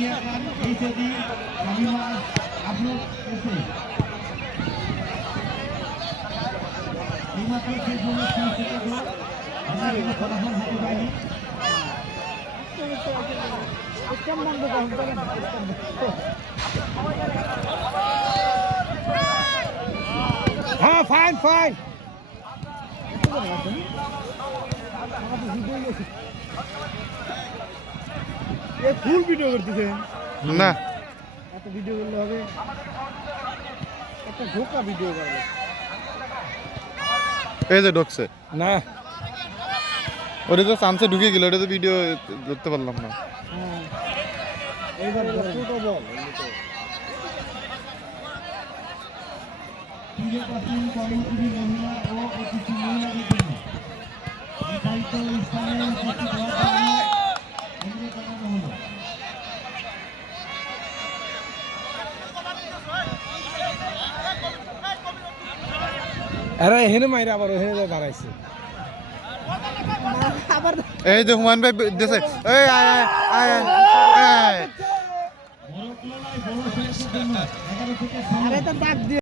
disediakan jadi kami upload itu. Lima persen dulu kita dulu. Karena ini perahan satu kali. हाँ fine fine ये full video करते थे না तो video করলে হবে একটা ঢোকা ভিডিও করলে এই যে ঢুকছে না ওটা তো চান্সে ঢুকে গেল ওটা তো ভিডিও ধরতে পারলাম না এইবার ছোট বল Tiga pasien kami melihat itu semua itu. Kita itu istana satu dua ini kena dulu. আরে এখানে মাইরা আবার ওখানে যায় দাঁড়াইছে আবার এই যে হুমান ভাই দেশে এই আয় আয় আয় আয় বড় ক্লাব বড় শেষ জন্য 11 থেকে আরে তো ডাক দিয়ে